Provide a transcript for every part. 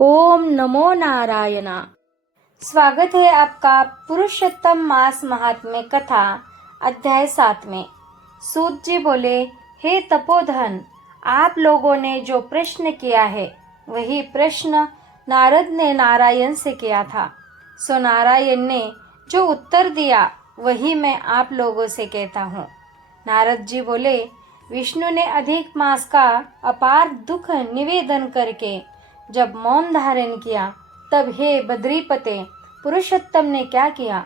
ओम नमो नारायणा। स्वागत है आपका पुरुषोत्तम मास महात्म्य कथा अध्याय 7 में। सूत जी बोले, हे तपोधन, आप लोगों ने जो प्रश्न किया है वही प्रश्न नारद ने नारायण से किया था। सो नारायण ने जो उत्तर दिया वही मैं आप लोगों से कहता हूँ। नारद जी बोले, विष्णु ने अधिक मास का अपार दुख निवेदन करके जब मौन धारण किया, तब हे बद्रीपते पुरुषोत्तम ने क्या किया,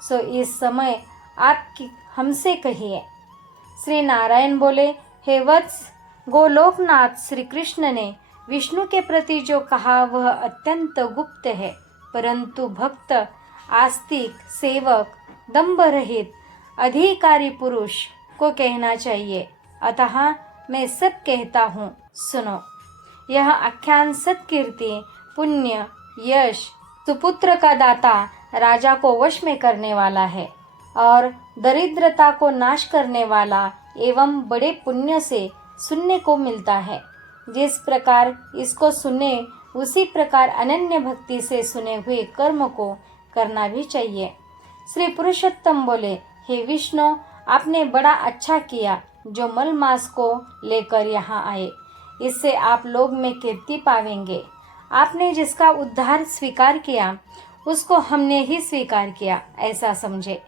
सो इस समय आप हमसे कहिए। श्री नारायण बोले, हे वत्स, गोलोकनाथ श्री कृष्ण ने विष्णु के प्रति जो कहा वह अत्यंत गुप्त है, परंतु भक्त, आस्तिक, सेवक, दंभ रहित, अधिकारी पुरुष को कहना चाहिए। अतः मैं सब कहता हूँ, सुनो। यह आख्यान सत्कीर्ति, पुण्य, यश, सुपुत्र का दाता, राजा को वश में करने वाला है और दरिद्रता को नाश करने वाला एवं बड़े पुण्य से सुनने को मिलता है। जिस प्रकार इसको सुने उसी प्रकार अनन्य भक्ति से सुने हुए कर्म को करना भी चाहिए। श्री पुरुषोत्तम बोले, हे विष्णु, आपने बड़ा अच्छा किया जो मल मास को लेकर यहाँ आए। इससे आप लोग में कीर्ति पावेंगे। आपने जिसका उद्धार स्वीकार किया उसको हमने ही स्वीकार किया, ऐसा समझे।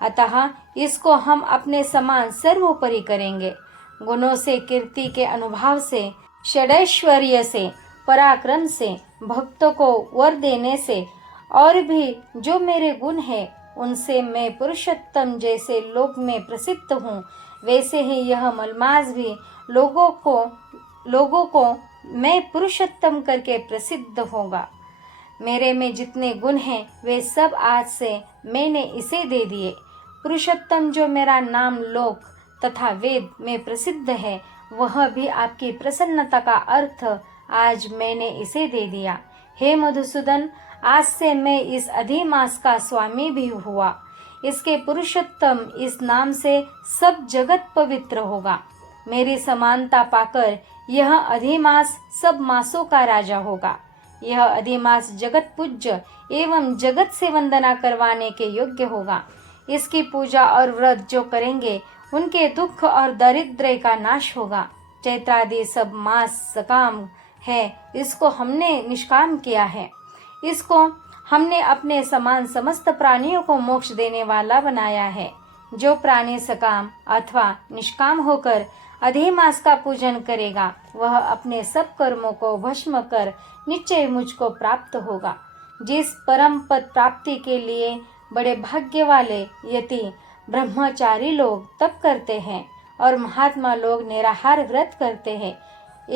अतः इसको हम अपने समान सर्वोपरि करेंगे। गुणों से, कीर्ति के अनुभव से, षडैश्वर्य से, पराक्रम से, भक्तों को वर देने से और भी जो मेरे गुण हैं उनसे मैं पुरुषोत्तम जैसे लोक में प्रसिद्ध हूँ, वैसे ही यह मलमास भी लोगों को मैं पुरुषोत्तम करके प्रसिद्ध होगा। मेरे में जितने गुण हैं वे सब आज से मैंने इसे दे दिए। पुरुषोत्तम जो मेरा नाम लोक तथा वेद में प्रसिद्ध है, वह भी आपकी प्रसन्नता का अर्थ आज मैंने इसे दे दिया। हे मधुसूदन, आज से मैं इस अधिमास का स्वामी भी हुआ। इसके पुरुषोत्तम इस नाम से सब जगत पवित्र होगा। मेरी समानता पाकर यह अधिमास सब मासों का राजा होगा। यह अधिमास जगत पूज्य एवं जगत से वंदना करवाने के योग्य होगा। इसकी पूजा और व्रत जो करेंगे उनके दुख और दारिद्र्य का नाश होगा। चैत्रादि सब मास सकाम है, इसको हमने निष्काम किया है। इसको हमने अपने समान समस्त प्राणियों को मोक्ष देने वाला बनाया है। जो प्राणी सकाम अथवा निष्काम होकर अधिमास का पूजन करेगा, वह अपने सब कर्मों को भस्म कर निश्चय मुझको प्राप्त होगा। जिस परम पद प्राप्ति के लिए बड़े भाग्य वाले यति ब्रह्मचारी लोग तप करते हैं और महात्मा लोग निराहार व्रत करते हैं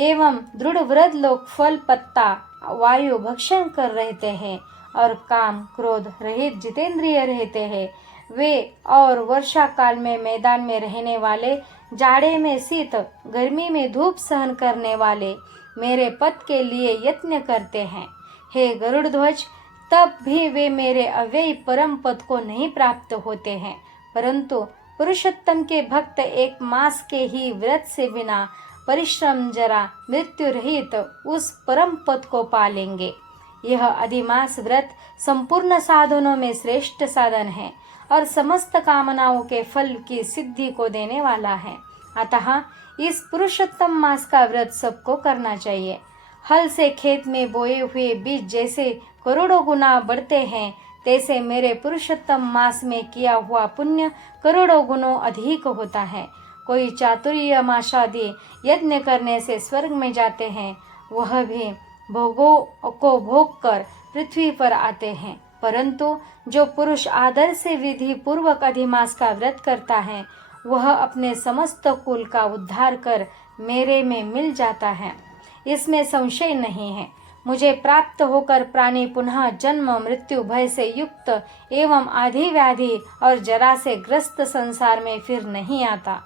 एवं दृढ़ व्रत लोग फल, पत्ता, वायु भक्षण कर रहते हैं और काम क्रोध रहित जितेंद्रिय रहते हैं, वे और वर्षा काल में मैदान में रहने वाले, जाड़े में शीत, गर्मी में धूप सहन करने वाले मेरे पद के लिए यत्न करते हैं। हे गरुड़ ध्वज, तब भी वे मेरे अव्ययी परम पद को नहीं प्राप्त होते हैं, परंतु पुरुषोत्तम के भक्त एक मास के ही व्रत से बिना परिश्रम जरा मृत्यु रहित उस परम पद को पालेंगे। यह अधिमास व्रत संपूर्ण साधनों में श्रेष्ठ साधन है और समस्त कामनाओं के फल की सिद्धि को देने वाला है। अतः इस पुरुषोत्तम मास का व्रत सबको करना चाहिए। हल से खेत में बोए हुए बीज जैसे करोड़ों गुना बढ़ते हैं, तैसे मेरे पुरुषोत्तम मास में किया हुआ पुण्य करोड़ों गुणों अधिक होता है। कोई चातुर्य मासादि यज्ञ करने से स्वर्ग में जाते हैं, वह भी भोगों को भोग कर पृथ्वी पर आते हैं, परंतु जो पुरुष आदर से विधि पूर्वक अधिमास का व्रत करता है, वह अपने समस्त कुल का उद्धार कर मेरे में मिल जाता है। इसमें संशय नहीं है। मुझे प्राप्त होकर प्राणी पुनः जन्म मृत्यु भय से युक्त एवं आधि व्याधि और जरा से ग्रस्त संसार में फिर नहीं आता,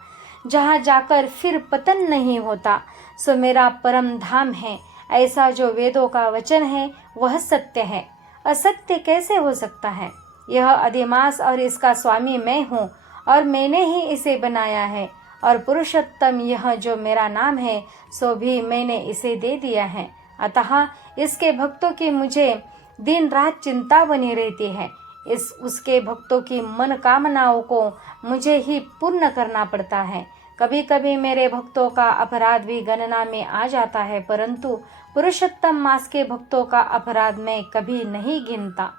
जहाँ जाकर फिर पतन नहीं होता, सो मेरा परम धाम है। ऐसा जो वेदों का वचन है वह सत्य है, असत्य कैसे हो सकता है। यह अधिमास और इसका स्वामी मैं हूँ और मैंने ही इसे बनाया है, और पुरुषोत्तम यह जो मेरा नाम है सो भी मैंने इसे दे दिया है। अतः इसके भक्तों की मुझे दिन रात चिंता बनी रहती है। उसके भक्तों की मनोकामनाओं को मुझे ही पूर्ण करना पड़ता है। कभी कभी मेरे भक्तों का अपराध भी गणना में आ जाता है, परंतु पुरुषोत्तम मास के भक्तों का अपराध मैं कभी नहीं गिनता।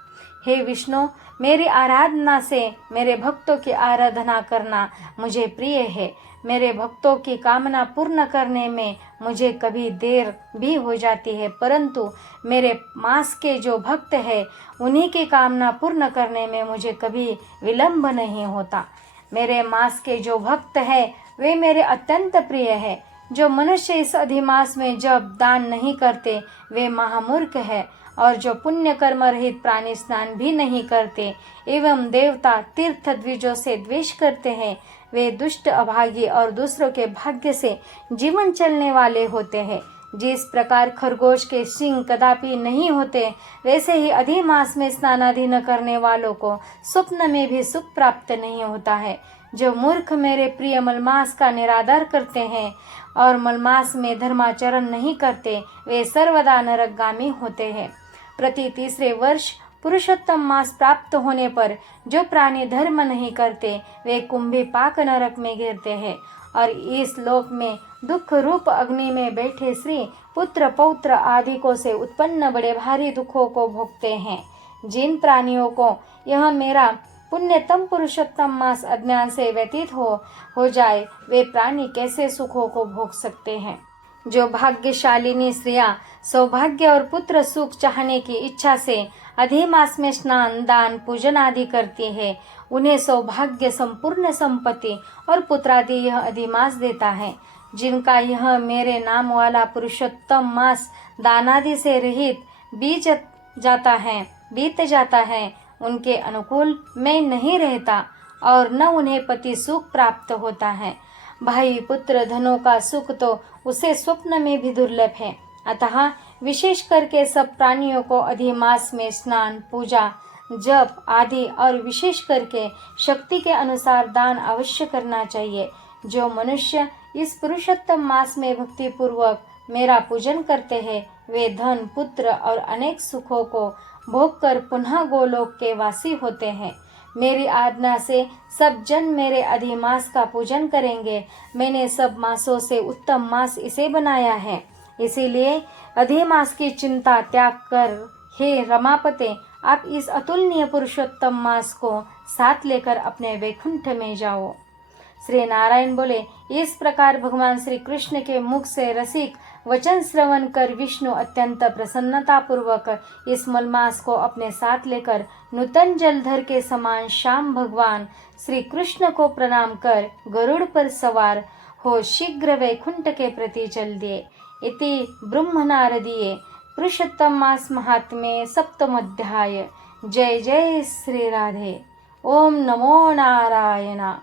हे विष्णु, मेरी आराधना से मेरे भक्तों की आराधना करना मुझे प्रिय है। मेरे भक्तों की कामना पूर्ण करने में मुझे कभी देर भी हो जाती है, परंतु मेरे मास के जो भक्त हैं उन्हीं की कामना पूर्ण करने में मुझे कभी विलंब नहीं होता। मेरे मास के जो भक्त हैं वे मेरे अत्यंत प्रिय है। जो मनुष्य इस अधिमास में जब दान नहीं करते वे महामूर्ख है, और जो पुण्य कर्म रहित प्राणी स्नान भी नहीं करते एवं देवता तीर्थ द्विजों से द्वेष करते हैं वे दुष्ट अभागी और दूसरों के भाग्य से जीवन चलने वाले होते हैं। जिस प्रकार खरगोश के सिंग कदापि नहीं होते, वैसे ही अधिमास में स्नानादि न करने वालों को स्वप्न में भी सुख प्राप्त नहीं होता है। जो मूर्ख मेरे प्रिय मलमास का निरादर करते हैं और मलमास में धर्माचरण नहीं करते वे सर्वदा नरकगामी होते हैं। प्रति तीसरे वर्ष पुरुषोत्तम मास प्राप्त होने पर जो प्राणी धर्म नहीं करते वे कुंभीपाक नरक में गिरते हैं और इस लोक में दुख रूप अग्नि में बैठे श्री पुत्र पौत्र आदि को से उत्पन्न बड़े भारी दुखों को भोगते हैं। जिन प्राणियों को यह मेरा पुण्यतम पुरुषोत्तम मास अज्ञान से व्यतीत हो जाए वे प्राणी कैसे सुखों को भोग सकते हैं। जो भाग्यशालिनी स्त्रियां सौभाग्य और पुत्र सुख चाहने की इच्छा से अधिमास में स्नान दान पूजन आदि करती है उन्हें सौभाग्य संपूर्ण संपत्ति और पुत्रादि यह अधिमास देता है। जिनका यह मेरे नाम वाला पुरुषोत्तम मास दानादि से रहित बीत जाता है उनके अनुकूल मैं नहीं रहता और न उन्हें पति सुख प्राप्त होता है। भाई पुत्र धनों का सुख तो उसे स्वप्न में भी दुर्लभ है। अतः विशेष करके सब प्राणियों को अधिमास में स्नान पूजा जप आदि और विशेष करके शक्ति के अनुसार दान अवश्य करना चाहिए। जो मनुष्य इस पुरुषोत्तम मास में भक्ति पूर्वक मेरा पूजन करते हैं वे धन पुत्र और अनेक सुखों को भोग कर पुनः गोलोक के वासी होते हैं। मेरी आज्ञा से सब जन मेरे अधिमास का पूजन करेंगे। मैंने सब मासों से उत्तम मास इसे बनाया है, इसीलिए अधिमास की चिंता त्याग कर हे रमापते आप इस अतुलनीय पुरुषोत्तम मास को साथ लेकर अपने वैकुंठ में जाओ। श्री नारायण बोले, इस प्रकार भगवान श्री कृष्ण के मुख से रसिक वचन श्रवण कर विष्णु अत्यंत प्रसन्नता पूर्वक इस मलमास को अपने साथ लेकर नूतन जलधर के समान श्याम भगवान श्री कृष्ण को प्रणाम कर गरुड़ पर सवार हो शीघ्र वैकुंठ के प्रति चल दिए। इति ब्रह्मनारदीये पुरुषोत्तम मास महात्म्ये सप्तम अध्याय। जय जय श्री राधे। ओम नमो नारायण।